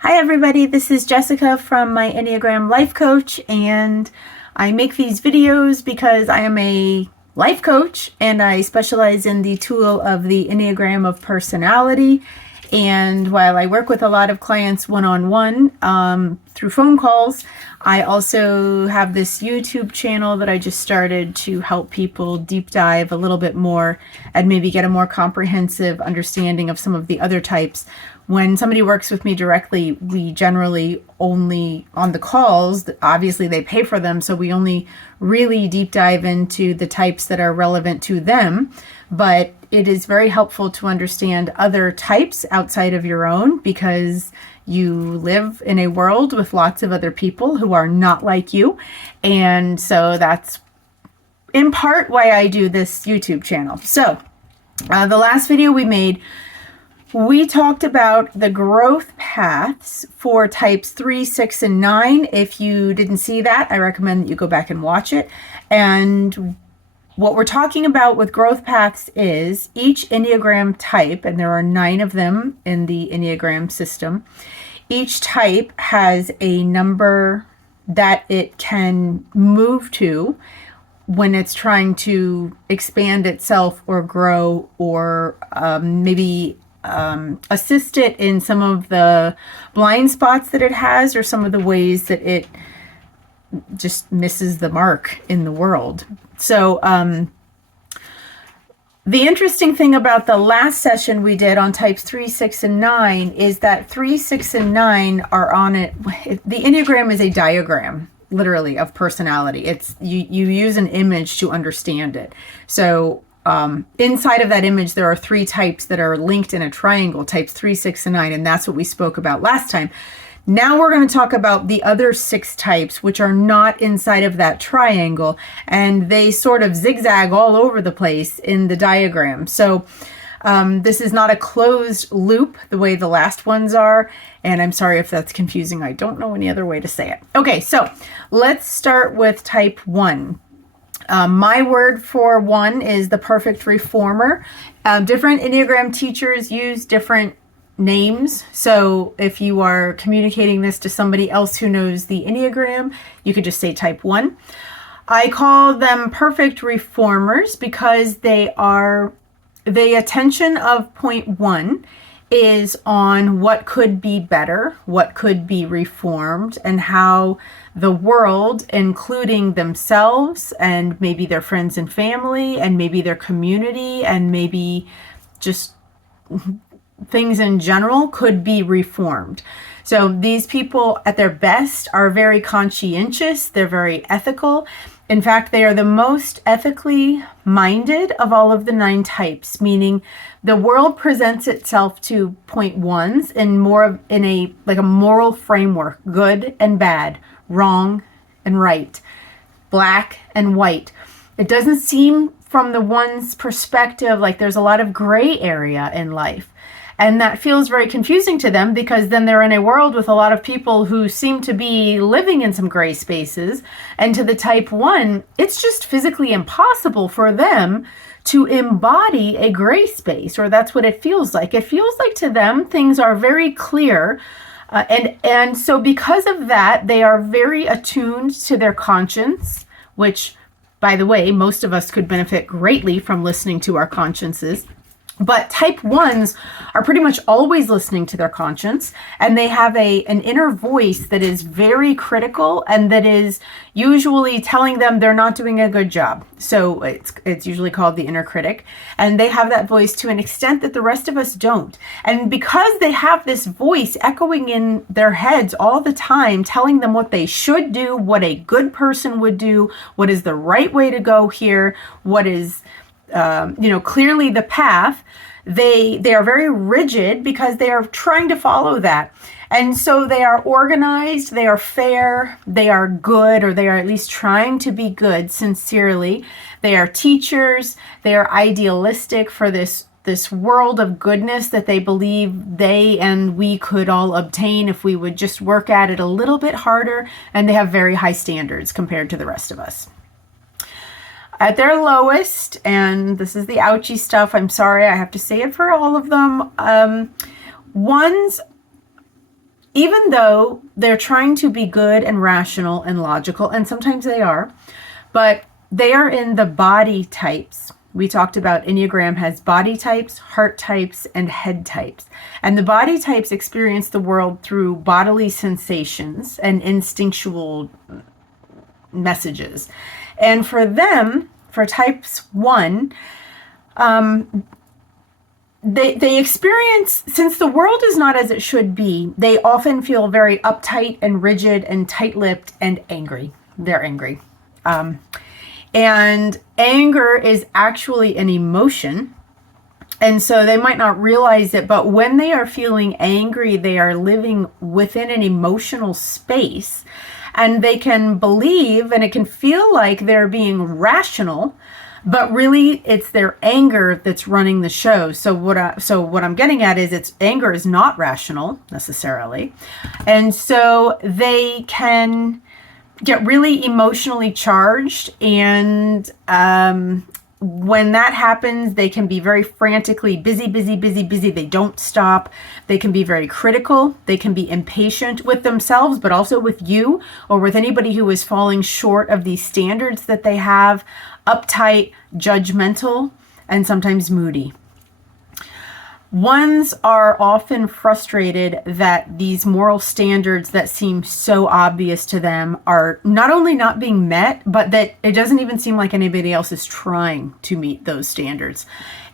Hi everybody, this is Jessica from my Enneagram Life Coach, and I make these videos because I am a life coach and I specialize in the tool of the Enneagram of personality. And while I work with a lot of clients one-on-one through phone calls, I also have this YouTube channel that I just started to help people deep dive a little bit more and maybe get a more comprehensive understanding of some of the other types. When somebody works with me directly, we generally only on the calls, obviously they pay for them, so we only really deep dive into the types that are relevant to them. But it is very helpful to understand other types outside of your own because you live in a world with lots of other people who are not like you. And so that's in part why I do this YouTube channel. So the last video we made, we talked about the growth paths for types 3, 6, and 9. If you didn't see that, I recommend that you go back and watch it. And what we're talking about with growth paths is each Enneagram type, and there are 9 of them in the Enneagram system, each type has a number that it can move to when it's trying to expand itself or grow or maybe assist it in some of the blind spots that it has or some of the ways that it just misses the mark in the world. So the interesting thing about the last session we did on types 3, 6, and 9 is that 3, 6, and 9 are on it. The Enneagram is a diagram, literally, of personality. It's you use an image to understand it. So inside of that image, there are 3 types that are linked in a triangle, types 3, 6, and 9, and that's what we spoke about last time. Now we're going to talk about the other 6 types, which are not inside of that triangle, and they sort of zigzag all over the place in the diagram. So this is not a closed loop the way the last ones are, and I'm sorry if that's confusing. I don't know any other way to say it. Okay, so let's start with type 1. My word for 1 is the perfect reformer. Different Enneagram teachers use different names. So if you are communicating this to somebody else who knows the Enneagram, you could just say type 1. I call them perfect reformers because the attention of point 1 is on what could be better, what could be reformed, and how the world, including themselves and maybe their friends and family and maybe their community and maybe just things in general, could be reformed. So these people at their best are very conscientious. They're very ethical. In fact, they are the most ethically minded of all of the 9 types, meaning the world presents itself to point 1s in a moral framework, good and bad, wrong and right, black and white. It doesn't seem from the 1's perspective like there's a lot of gray area in life. And that feels very confusing to them because then they're in a world with a lot of people who seem to be living in some gray spaces. And to the type 1, it's just physically impossible for them to embody a gray space, or that's what it feels like. It feels like to them things are very clear. And so because of that, they are very attuned to their conscience, which, by the way, most of us could benefit greatly from listening to our consciences. But type 1s are pretty much always listening to their conscience, and they have an inner voice that is very critical and that is usually telling them they're not doing a good job. So it's usually called the inner critic, and they have that voice to an extent that the rest of us don't. And because they have this voice echoing in their heads all the time, telling them what they should do, what a good person would do, what is the right way to go here, what is clearly the path, they are very rigid because they are trying to follow that. And so they are organized, they are fair, they are good, or they are at least trying to be good sincerely. They are teachers, they are idealistic for this world of goodness that they believe they and we could all obtain if we would just work at it a little bit harder, and they have very high standards compared to the rest of us. At their lowest, and this is the ouchy stuff, I'm sorry, I have to say it for all of them, 1s even though they're trying to be good and rational and logical, and sometimes they are, but they are in the body types. We talked about Enneagram has body types, heart types, and head types. And the body types experience the world through bodily sensations and instinctual messages. And for them, for types 1, they experience, since the world is not as it should be, they often feel very uptight and rigid and tight-lipped and angry. They're angry. And anger is actually an emotion. And so they might not realize it, but when they are feeling angry, they are living within an emotional space, and they can believe, and it can feel like they're being rational, but really it's their anger that's running the show. So what I'm getting at is anger is not rational necessarily. And so they can get really emotionally charged, and when that happens, they can be very frantically busy. They don't stop. They can be very critical. They can be impatient with themselves, but also with you or with anybody who is falling short of these standards that they have, uptight, judgmental, and sometimes moody. Ones are often frustrated that these moral standards that seem so obvious to them are not only not being met, but that it doesn't even seem like anybody else is trying to meet those standards.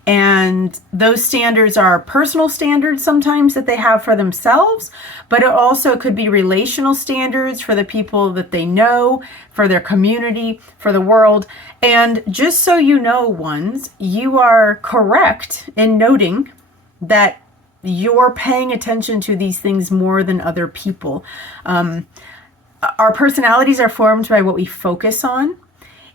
And those standards are personal standards sometimes that they have for themselves, but it also could be relational standards for the people that they know, for their community, for the world. And just so you know, ones, you are correct in noting that you're paying attention to these things more than other people. Our personalities are formed by what we focus on,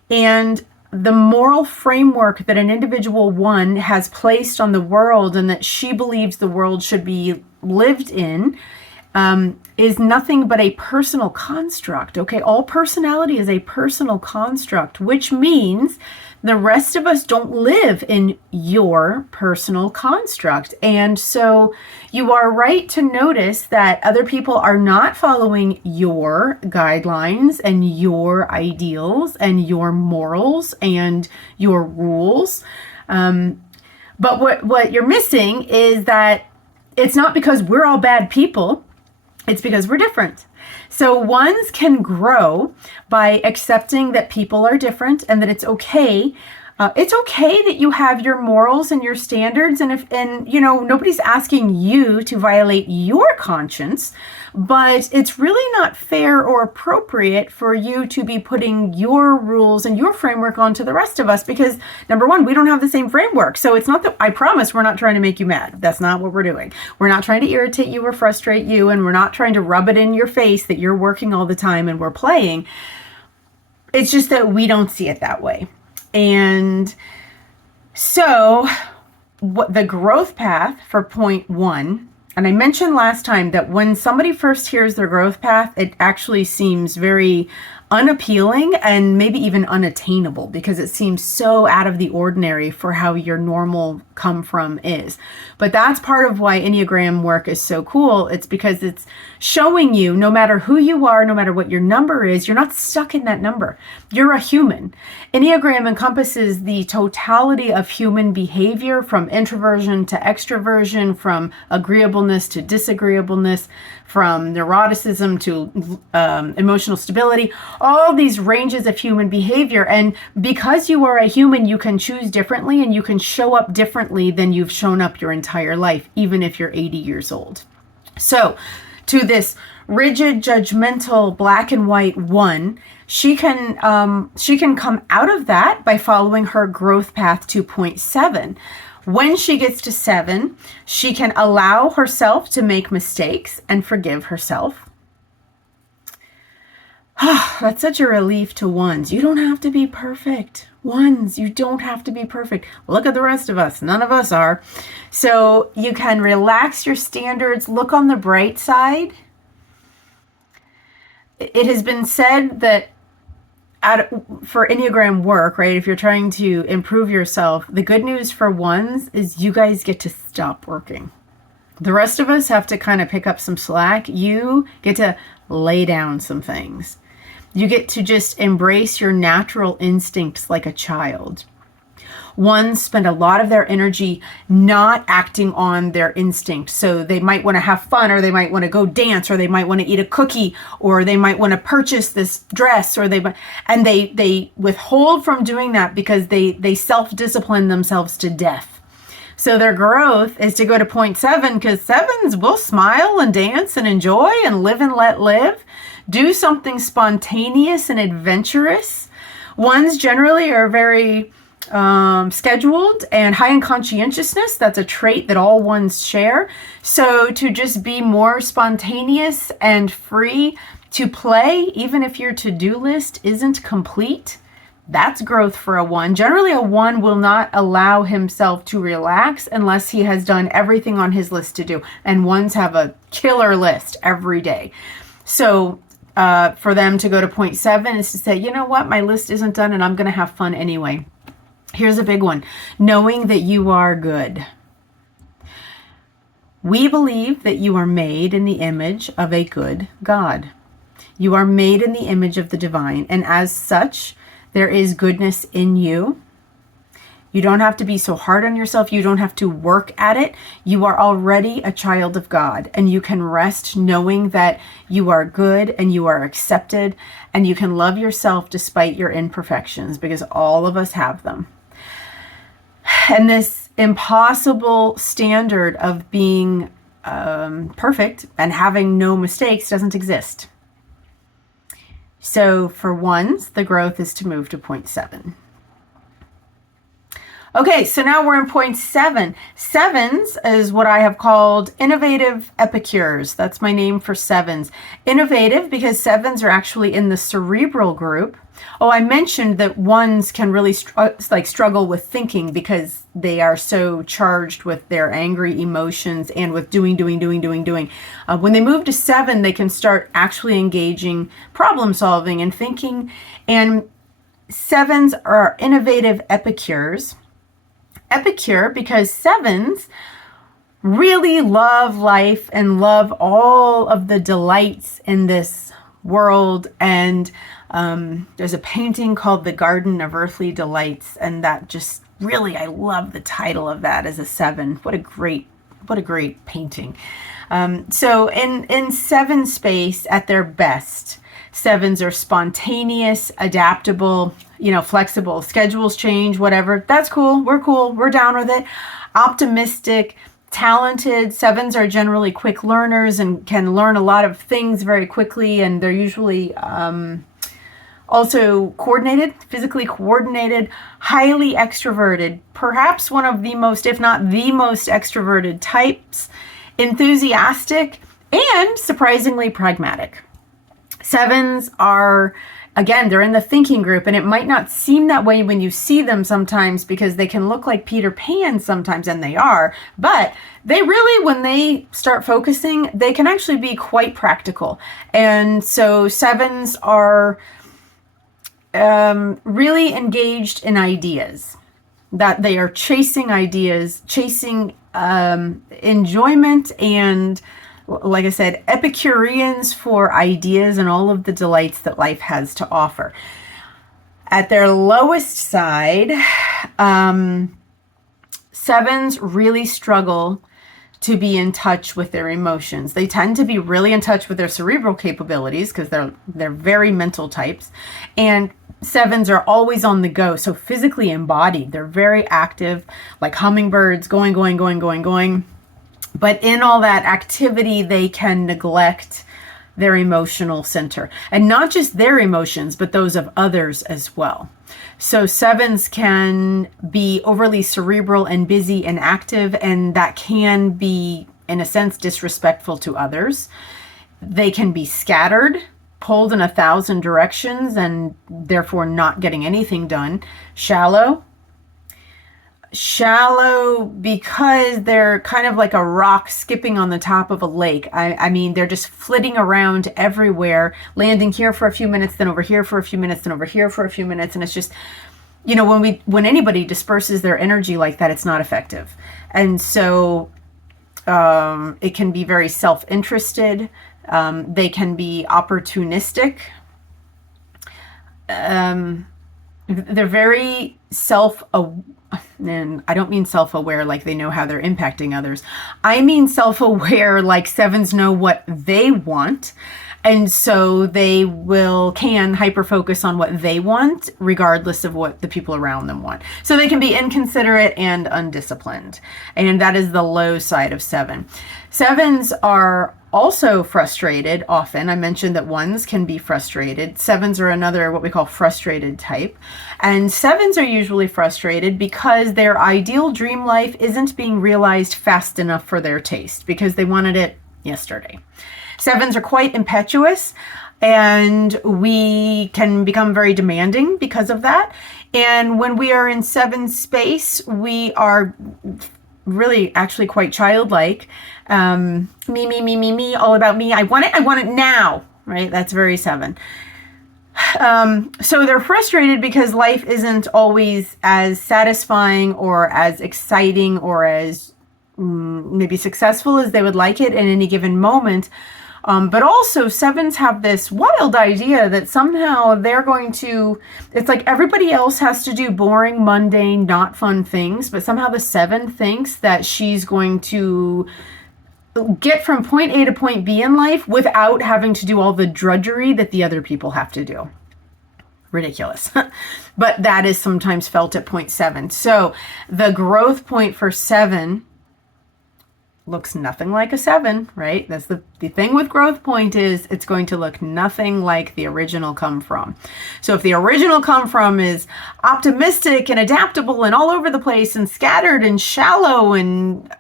and the moral framework that an individual one has placed on the world and that she believes the world should be lived in is nothing but a personal construct. Okay, all personality is a personal construct, which means the rest of us don't live in your personal construct. And so you are right to notice that other people are not following your guidelines and your ideals and your morals and your rules. But what you're missing is that it's not because we're all bad people. It's because we're different. So ones can grow by accepting that people are different and that it's okay. It's okay that you have your morals and your standards, and nobody's asking you to violate your conscience, but it's really not fair or appropriate for you to be putting your rules and your framework onto the rest of us, because number one, we don't have the same framework. So it's not that, I promise, we're not trying to make you mad. That's not what we're doing. We're not trying to irritate you or frustrate you, and we're not trying to rub it in your face that you're working all the time and we're playing. It's just that we don't see it that way. And so what the growth path for point 1, and I mentioned last time that when somebody first hears their growth path, it actually seems very unappealing and maybe even unattainable, because it seems so out of the ordinary for how your normal come from is. But that's part of why Enneagram work is so cool. It's because it's showing you, no matter who you are, no matter what your number is, you're not stuck in that number. You're a human. Enneagram encompasses the totality of human behavior, from introversion to extroversion, from agreeableness to disagreeableness, from neuroticism to emotional stability, all these ranges of human behavior. And because you are a human, you can choose differently and you can show up differently than you've shown up your entire life, even if you're 80 years old. So to this rigid, judgmental, black and white one, she can come out of that by following her growth path to point 7. When she gets to 7, she can allow herself to make mistakes and forgive herself. That's such a relief to ones. You don't have to be perfect. Ones, you don't have to be perfect. Look at the rest of us. None of us are. So you can relax your standards. Look on the bright side. It has been said that for Enneagram work, right, if you're trying to improve yourself, the good news for ones is you guys get to stop working. The rest of us have to kind of pick up some slack. You get to lay down some things. You get to just embrace your natural instincts like a child. Ones spend a lot of their energy not acting on their instinct. So they might want to have fun, or they might want to go dance, or they might want to eat a cookie, or they might want to purchase this dress, or they withhold from doing that because they self-discipline themselves to death. So their growth is to go to 0.7, because 7s will smile and dance and enjoy and live and let live. Do something spontaneous and adventurous. 1s generally are very scheduled and high in conscientiousness. That's a trait that all 1s share. So to just be more spontaneous and free to play, even if your to-do list isn't complete, that's growth for a 1. Generally, a 1 will not allow himself to relax unless he has done everything on his list to do. And 1s have a killer list every day. So for them to go to 0.7 is to say, you know what, my list isn't done and I'm going to have fun anyway. Here's a big one. Knowing that you are good. We believe that you are made in the image of a good God. You are made in the image of the divine, and as such, there is goodness in you. You don't have to be so hard on yourself. You don't have to work at it. You are already a child of God, and you can rest knowing that you are good and you are accepted, and you can love yourself despite your imperfections, because all of us have them. And this impossible standard of being perfect and having no mistakes doesn't exist. So for 1s, the growth is to move to 0.7. Okay, so now we're in 0.7. 7s is what I have called innovative epicures. That's my name for 7s. Innovative because 7s are actually in the cerebral group. Oh, I mentioned that 1s can really struggle with thinking because they are so charged with their angry emotions and with doing. When they move to 7, they can start actually engaging problem solving and thinking. And 7s are innovative epicures. Epicure because 7s really love life and love all of the delights in this world. And there's a painting called The Garden of Earthly Delights, and that just really, I love the title of that as a 7. What a great painting. So in 7 space at their best, 7s are spontaneous, adaptable, flexible. Schedules change, whatever. That's cool. We're down with it. Optimistic, talented. 7s are generally quick learners and can learn a lot of things very quickly. And they're usually also coordinated, physically coordinated, highly extroverted. Perhaps one of the most, if not the most extroverted types. Enthusiastic and surprisingly pragmatic. 7s are, again, they're in the thinking group, and it might not seem that way when you see them sometimes because they can look like Peter Pan sometimes, and they are, but they really, when they start focusing, they can actually be quite practical. And so 7s are really engaged in ideas, that they are chasing ideas, chasing enjoyment, and like I said, Epicureans for ideas and all of the delights that life has to offer. At their lowest side, 7s really struggle to be in touch with their emotions. They tend to be really in touch with their cerebral capabilities because they're very mental types. And 7s are always on the go, so physically embodied. They're very active, like hummingbirds, going. But in all that activity, they can neglect their emotional center. And not just their emotions, but those of others as well. So 7s can be overly cerebral and busy and active, and that can be, in a sense, disrespectful to others. They can be scattered, pulled in 1,000 directions, and therefore not getting anything done. Shallow because they're kind of like a rock skipping on the top of a lake. I mean, they're just flitting around everywhere, landing here for a few minutes, then over here for a few minutes, then over here for a few minutes. And it's just, when anybody disperses their energy like that, it's not effective. And so It can be very self-interested. They can be opportunistic. They're very and I don't mean self-aware like they know how they're impacting others. I mean self-aware like sevens know what they want. And so they can hyper-focus on what they want, regardless of what the people around them want. So they can be inconsiderate and undisciplined. And that is the low side of 7. 7s are also frustrated often. I mentioned that 1s can be frustrated. 7s are another what we call frustrated type. And 7s are usually frustrated because their ideal dream life isn't being realized fast enough for their taste, because they wanted it yesterday. 7s are quite impetuous, and we can become very demanding because of that. And when we are in 7 space, we are really actually quite childlike. Me, all about me. I want it now, right? That's very 7. So they're frustrated because life isn't always as satisfying or as exciting or as maybe successful as they would like it in any given moment. But also 7s have this wild idea that somehow they're going to, it's like everybody else has to do boring, mundane, not fun things, but somehow the 7 thinks that she's going to get from point A to point B in life without having to do all the drudgery that the other people have to do. Ridiculous. But that is sometimes felt at point 7. So the growth point for 7 looks nothing like a 7, right? That's the thing with growth point is it's going to look nothing like the original come from. So if the original come from is optimistic and adaptable and all over the place and scattered and shallow, and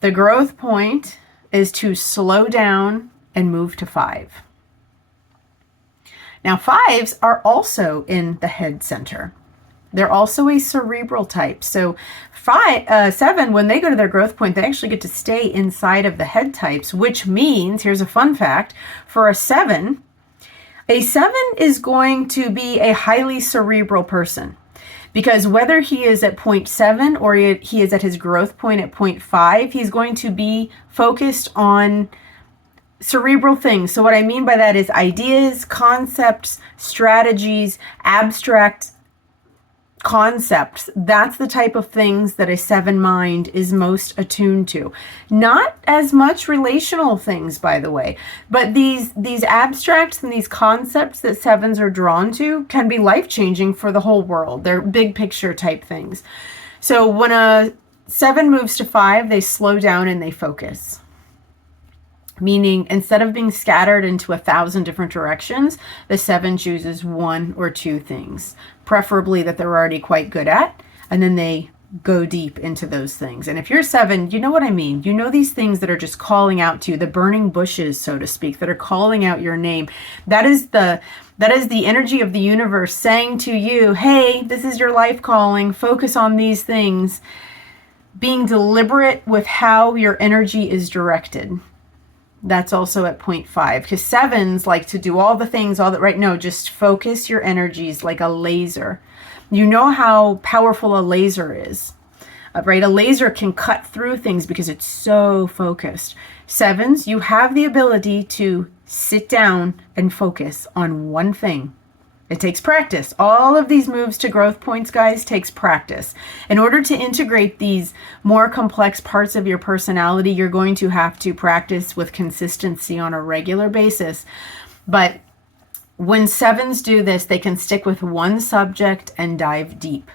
the growth point is to slow down and move to 5. Now 5s are also in the head center. They're also a cerebral type. So 7, when they go to their growth point, they actually get to stay inside of the head types, which means, here's a fun fact, for a 7 is going to be a highly cerebral person. Because whether he is at point 7 or he is at his growth point at point 5, he's going to be focused on cerebral things. So what I mean by that is ideas, concepts, strategies, abstract concepts. That's the type of things that a 7 mind is most attuned to. Not as much relational things, by the way, but these abstracts and these concepts that 7s are drawn to can be life-changing for the whole world. They're big picture type things. So when a 7 moves to 5, they slow down and they focus. Meaning, instead of being scattered into 1,000 different directions, the 7 chooses 1 or 2 things, preferably that they're already quite good at, and then they go deep into those things. And if you're 7, you know what I mean. You know these things that are just calling out to you, the burning bushes, so to speak, that are calling out your name. That is the energy of the universe saying to you, hey, this is your life calling, focus on these things. Being deliberate with how your energy is directed. That's also at point 5, because 7s like to do all the things, just focus your energies like a laser. You know how powerful a laser is, right? A laser can cut through things because it's so focused. 7s, you have the ability to sit down and focus on one thing. It takes practice. All of these moves to growth points, guys, takes practice. In order to integrate these more complex parts of your personality, you're going to have to practice with consistency on a regular basis. But when 7s do this, they can stick with one subject and dive deep.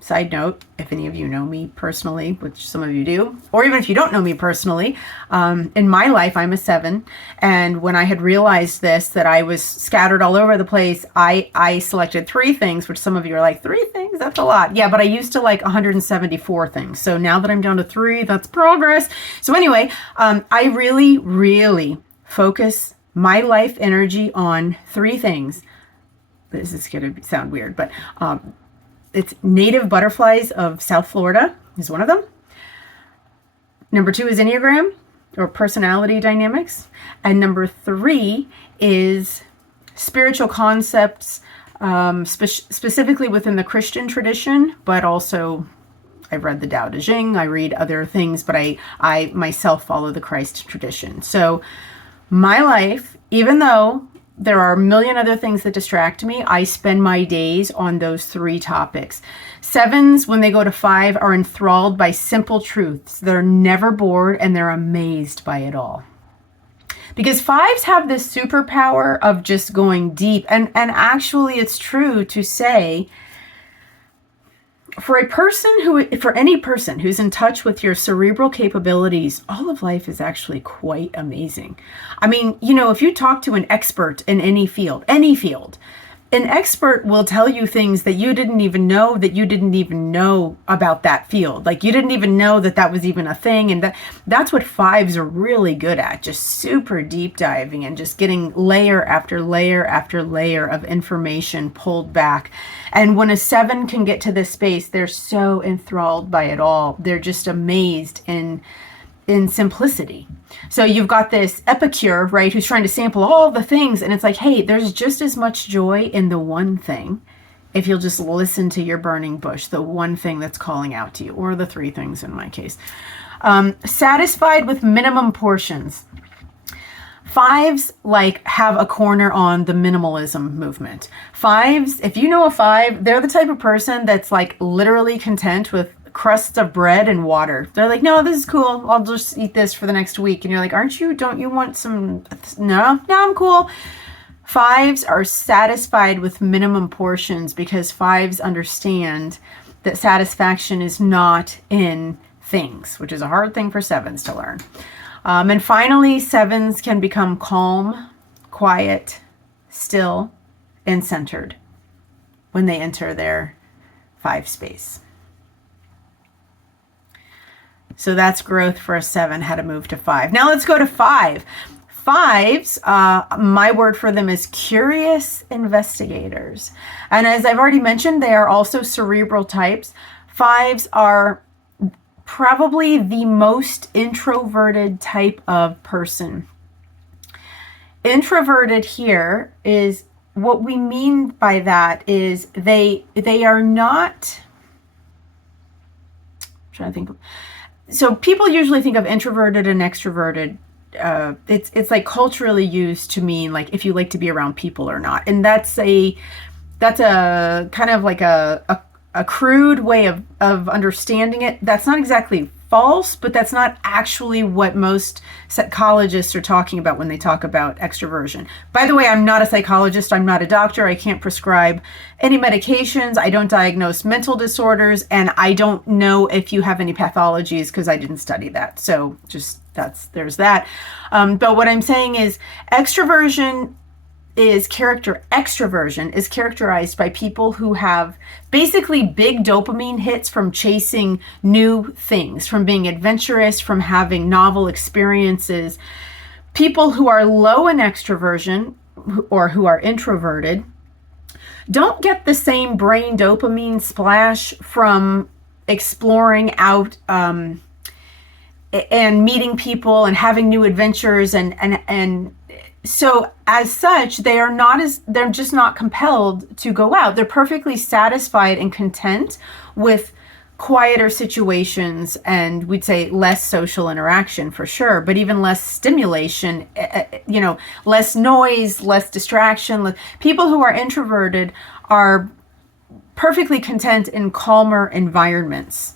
Side note, if any of you know me personally, which some of you do, or even if you don't know me personally, in my life, I'm a 7. And when I had realized this, that I was scattered all over the place, I selected 3 things, which some of you are like, 3 things? That's a lot. Yeah, but I used to like 174 things. So now that I'm down to 3, that's progress. So anyway, I really, really focus my life energy on 3 things. This is going to sound weird, but it's native butterflies of South Florida is one of them. Number 2 is Enneagram or personality dynamics. And number 3 is spiritual concepts, specifically within the Christian tradition, but also I've read the Tao Te Ching, I read other things, but I myself follow the Christ tradition. So my life, even though there are a million other things that distract me, I spend my days on those 3 topics. 7s, when they go to 5, are enthralled by simple truths. They're never bored and they're amazed by it all. Because 5s have this superpower of just going deep. And actually, it's true to say, for any person who's in touch with your cerebral capabilities, all of life is actually quite amazing. I mean, if you talk to an expert in any field, an expert will tell you things that you didn't even know about that field. Like, you didn't even know that was even a thing. And that's what 5s are really good at, just super deep diving and just getting layer after layer after layer of information pulled back. And when a 7 can get to this space, they're so enthralled by it all. They're just amazed in simplicity. So you've got this epicure, right, who's trying to sample all the things. And it's like, hey, there's just as much joy in the one thing if you'll just listen to your burning bush, the one thing that's calling out to you, or the 3 things in my case. Satisfied with minimum portions. 5s have a corner on the minimalism movement. 5s, if you know a 5, they're the type of person that's literally content with crusts of bread and water. They're like, no, this is cool. I'll just eat this for the next week. And you're like, don't you want some? No, I'm cool. 5s are satisfied with minimum portions because 5s understand that satisfaction is not in things, which is a hard thing for 7s to learn. And finally, 7s can become calm, quiet, still, and centered when they enter their 5 space. So that's growth for a 7, how to move to 5. Now let's go to 5. 5s, my word for them is curious investigators. And as I've already mentioned, they are also cerebral types. 5s are probably the most introverted type of person. Introverted here is, what we mean by that is they are not, I'm trying to think of, so people usually think of introverted and extroverted. It's culturally used to mean if you like to be around people or not. And that's a kind of a crude way of understanding it. That's not exactly false, but that's not actually what most psychologists are talking about when they talk about extroversion. By the way, I'm not a psychologist. I'm not a doctor. I can't prescribe any medications. I don't diagnose mental disorders. And I don't know if you have any pathologies because I didn't study that. So there's that. But what I'm saying is extroversion is characterized by people who have basically big dopamine hits from chasing new things, from being adventurous, from having novel experiences. People who are low in extroversion or who are introverted don't get the same brain dopamine splash from exploring out and meeting people and having new adventures and so as such, they're just not compelled to go out. They're perfectly satisfied and content with quieter situations, and we'd say less social interaction for sure, but even less stimulation, less noise, less distraction. People who are introverted are perfectly content in calmer environments.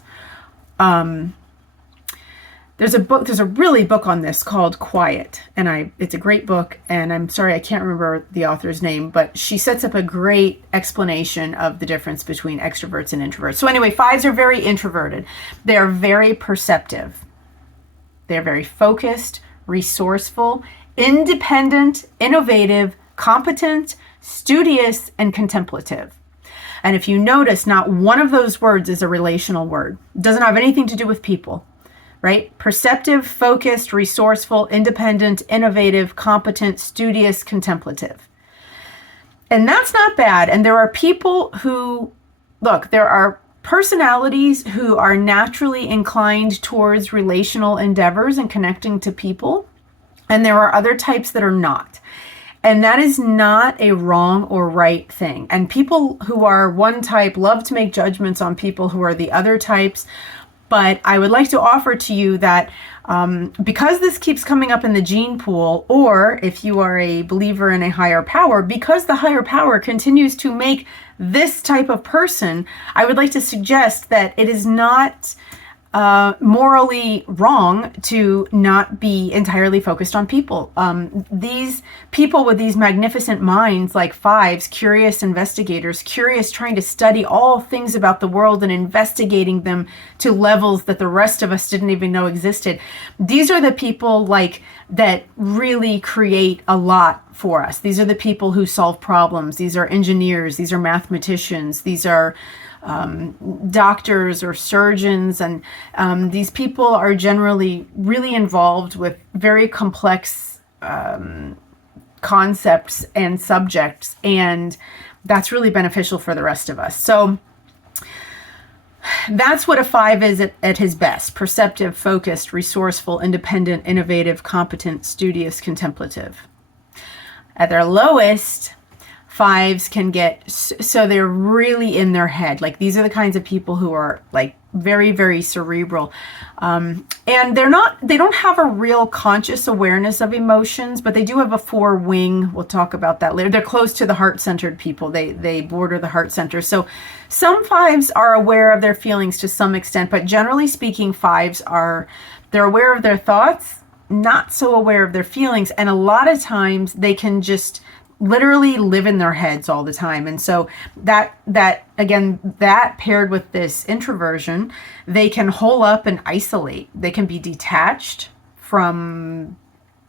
There's a really book on this called Quiet, and it's a great book, and I'm sorry I can't remember the author's name, but she sets up a great explanation of the difference between extroverts and introverts. So anyway, 5s are very introverted. They are very perceptive. They're very focused, resourceful, independent, innovative, competent, studious, and contemplative. And if you notice, not one of those words is a relational word. It doesn't have anything to do with people. Right? Perceptive, focused, resourceful, independent, innovative, competent, studious, contemplative. And that's not bad. And there are people there are personalities who are naturally inclined towards relational endeavors and connecting to people. And there are other types that are not. And that is not a wrong or right thing. And people who are one type love to make judgments on people who are the other types. But I would like to offer to you that because this keeps coming up in the gene pool, or if you are a believer in a higher power, because the higher power continues to make this type of person, I would like to suggest that it is not morally wrong to not be entirely focused on people. These people with these magnificent minds, like fives, curious investigators, curious, trying to study all things about the world and investigating them to levels that the rest of us didn't even know existed. These are the people like that really create a lot for us. These are the people who solve problems. These are engineers. These are mathematicians. These are doctors or surgeons, and these people are generally really involved with very complex concepts and subjects, and that's really beneficial for the rest of us. So that's what a five is at his best: perceptive, focused, resourceful, independent, innovative, competent, studious, contemplative. At their lowest, fives can get, so they're really in their head. Like, these are the kinds of people who are like very, very cerebral. And they don't have a real conscious awareness of emotions, but they do have a four-wing. We'll talk about that later. They're close to the heart-centered people. They border the heart center. So some fives are aware of their feelings to some extent, but generally speaking, they're aware of their thoughts, not so aware of their feelings. And a lot of times they can just literally live in their heads all the time. And so that paired with this introversion, they can hole up and isolate. They can be detached from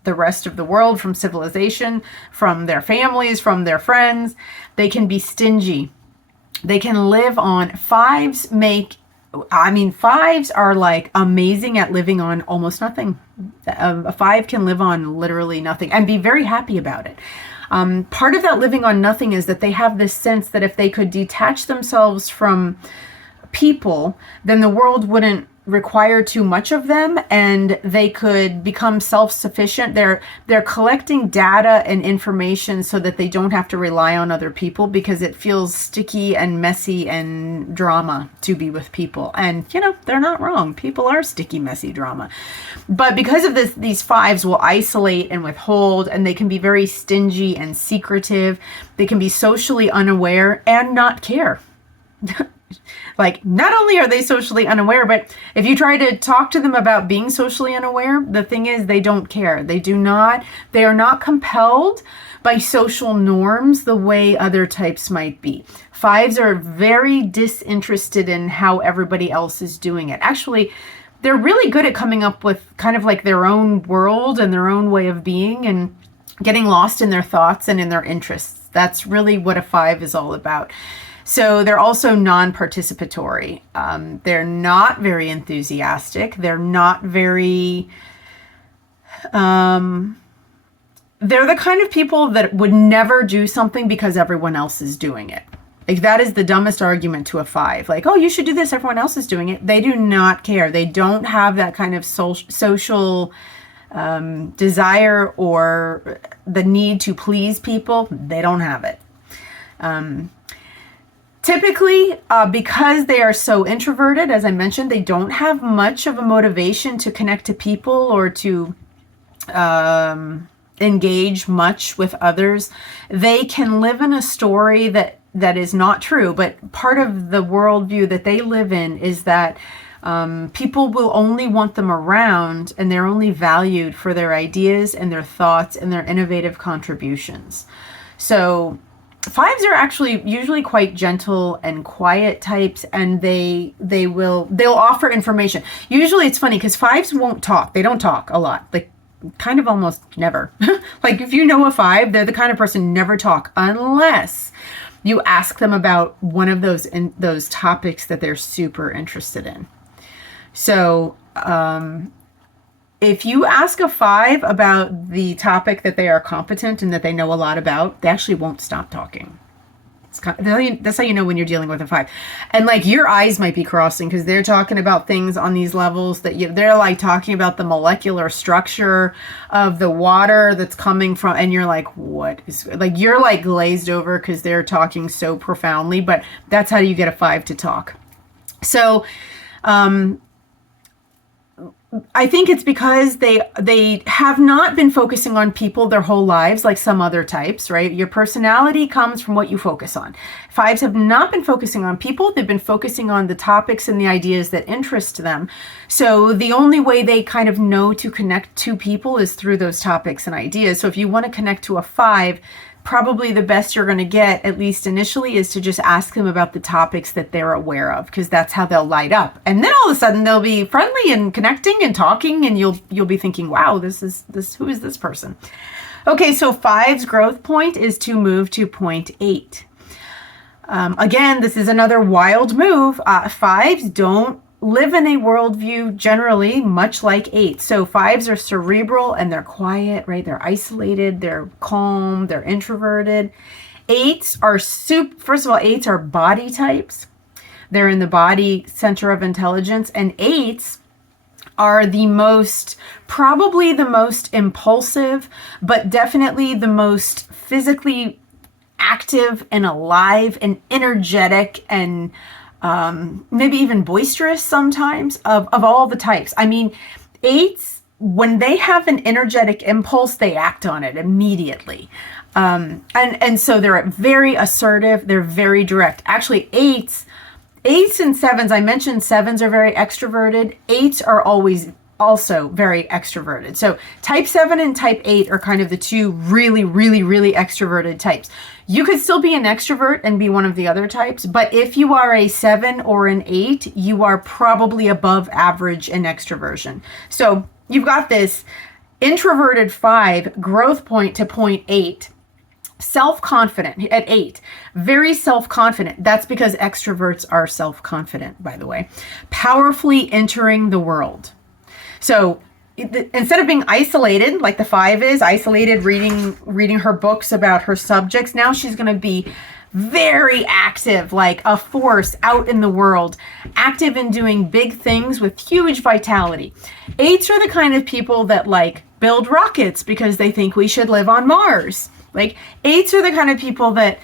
the rest of the world, from civilization, from their families, from their friends. They can be stingy. They can live on, fives are like amazing at living on almost nothing. A five can live on literally nothing and be very happy about it. Part of that living on nothing is that they have this sense that if they could detach themselves from people, then the world wouldn't require too much of them, and they could become self-sufficient. They're collecting data and information so that they don't have to rely on other people, because it feels sticky and messy and drama to be with people. And they're not wrong. People are sticky, messy drama. But because of this, these fives will isolate and withhold, and they can be very stingy and secretive. They can be socially unaware and not care. Like, not only are they socially unaware, but if you try to talk to them about being socially unaware, the thing is, they don't care. They are not compelled by social norms the way other types might be. Fives are very disinterested in how everybody else is doing it. Actually, they're really good at coming up with kind of like their own world and their own way of being, and getting lost in their thoughts and in their interests. That's really what a five is all about. So they're also non-participatory. They're not very enthusiastic. They're not very, they're the kind of people that would never do something because everyone else is doing it. Like, that is the dumbest argument to a five. Like, oh, you should do this, everyone else is doing it. They do not care. They don't have that kind of social desire or the need to please people. They don't have it. Typically, because they are so introverted, as I mentioned, they don't have much of a motivation to connect to people or to engage much with others. They can live in a story that is not true, but part of the worldview that they live in is that people will only want them around, and they're only valued for their ideas and their thoughts and their innovative contributions. So fives are actually usually quite gentle and quiet types, and they'll offer information. Usually it's funny because fives won't talk. They don't talk a lot, like kind of almost never. Like, if you know a five, they're the kind of person who never talk unless you ask them about one of those topics that they're super interested in. So if you ask a five about the topic that they are competent and that they know a lot about, they actually won't stop talking. That's how you know when you're dealing with a 5. And like your eyes might be crossing because they're talking about things on these levels that they're like talking about the molecular structure of the water that's coming from, and you're like, what is, like, you're like glazed over because they're talking so profoundly, but that's how you get a 5 to talk. So, I think it's because they have not been focusing on people their whole lives like some other types, right? Your personality comes from what you focus on. 5s have not been focusing on people. They've been focusing on the topics and the ideas that interest them. So the only way they kind of know to connect to people is through those topics and ideas. So if you want to connect to a 5, probably the best you're going to get, at least initially, is to just ask them about the topics that they're aware of, because that's how they'll light up. And then all of a sudden they'll be friendly and connecting and talking, and you'll be thinking, wow, who is this person? Okay, so 5's growth point is to move to point 8. Again, this is another wild move. 5s don't live in a worldview generally much like 8s. So 5s are cerebral and they're quiet, right? They're isolated, they're calm, they're introverted. 8s are first of all, 8s are body types. They're in the body center of intelligence, and 8s are probably the most impulsive, but definitely the most physically active and alive and energetic and maybe even boisterous sometimes of all the types. I mean, 8s, when they have an energetic impulse, they act on it immediately. And so they're very assertive. They're very direct. Actually, 8s and 7s, I mentioned 7s are very extroverted. 8s are always also very extroverted. So type 7 and type 8 are kind of the two really, really, really extroverted types. You could still be an extrovert and be one of the other types, but if you are a 7 or an 8, you are probably above average in extroversion. So you've got this introverted 5 growth point to point 8. Self-confident at 8, very self-confident. That's because extroverts are self-confident, by the way. Powerfully entering the world. So instead of being isolated, like the 5 is, isolated, reading her books about her subjects, now she's going to be very active, like a force out in the world, active in doing big things with huge vitality. 8s are the kind of people that like build rockets because they think we should live on Mars. Like 8s are the kind of people that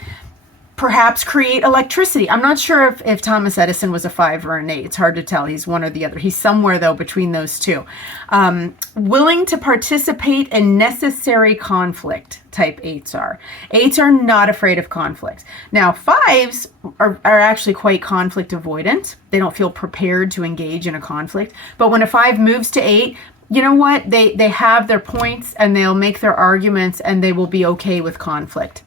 perhaps create electricity. I'm not sure if Thomas Edison was a 5 or an 8. It's hard to tell. He's one or the other. He's somewhere, though, between those two. Willing to participate in necessary conflict, type 8s are. 8s are not afraid of conflict. Now, 5s are actually quite conflict avoidant. They don't feel prepared to engage in a conflict. But when a 5 moves to 8, you know what? They have their points and they'll make their arguments and they will be okay with conflict.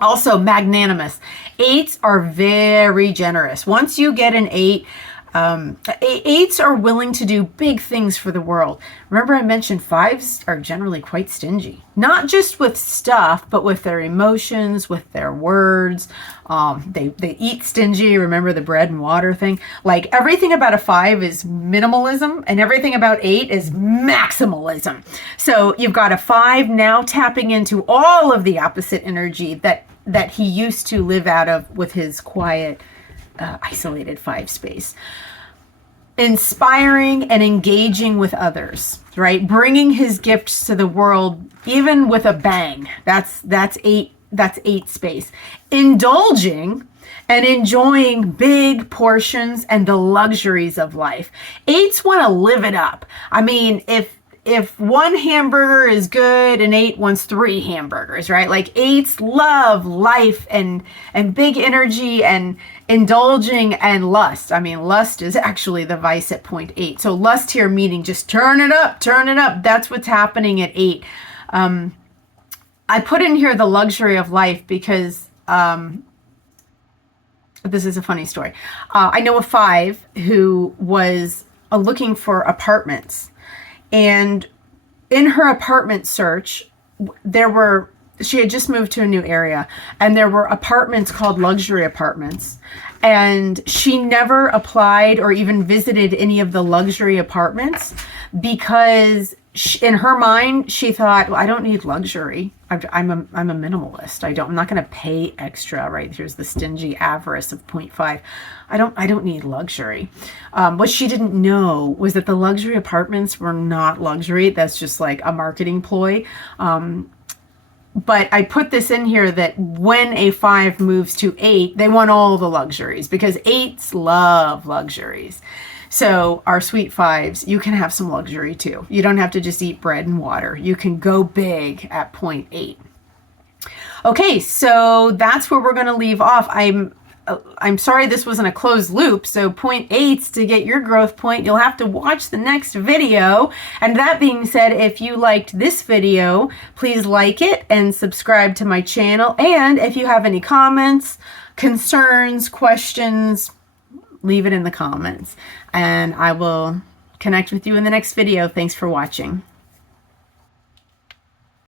Also magnanimous. 8s are very generous. Once you get an 8, 8s are willing to do big things for the world. Remember I mentioned 5s are generally quite stingy. Not just with stuff, but with their emotions, with their words. They eat stingy. Remember the bread and water thing? Like everything about a 5 is minimalism and everything about 8 is maximalism. So you've got a 5 now tapping into all of the opposite energy that he used to live out of with his quiet, isolated 5 space. Inspiring and engaging with others, right? Bringing his gifts to the world, even with a bang. That's 8 space. Indulging and enjoying big portions and the luxuries of life. 8s want to live it up. I mean, if one hamburger is good, an 8 wants 3 hamburgers, right? Like 8s love life and big energy and indulging and lust. I mean, lust is actually the vice at point 8. So lust here meaning just turn it up. That's what's happening at 8. I put in here the luxury of life because this is a funny story. I know a 5 who was looking for apartments. And in her apartment search, she had just moved to a new area and there were apartments called luxury apartments. And she never applied or even visited any of the luxury apartments because in her mind, she thought, well, I don't need luxury. I'm a minimalist. I'm not going to pay extra, right? Here's the stingy avarice of 0.5. I don't need luxury. What she didn't know was that the luxury apartments were not luxury. That's just like a marketing ploy. But I put this in here that when a 5 moves to 8, they want all the luxuries because 8s love luxuries. So our sweet 5s, you can have some luxury too. You don't have to just eat bread and water. You can go big at 0.8. Okay, so that's where we're going to leave off. I'm sorry this wasn't a closed loop. So 0.8 to get your growth point, you'll have to watch the next video. And that being said, if you liked this video, please like it and subscribe to my channel. And if you have any comments, concerns, questions, leave it in the comments. And I will connect with you in the next video. Thanks for watching.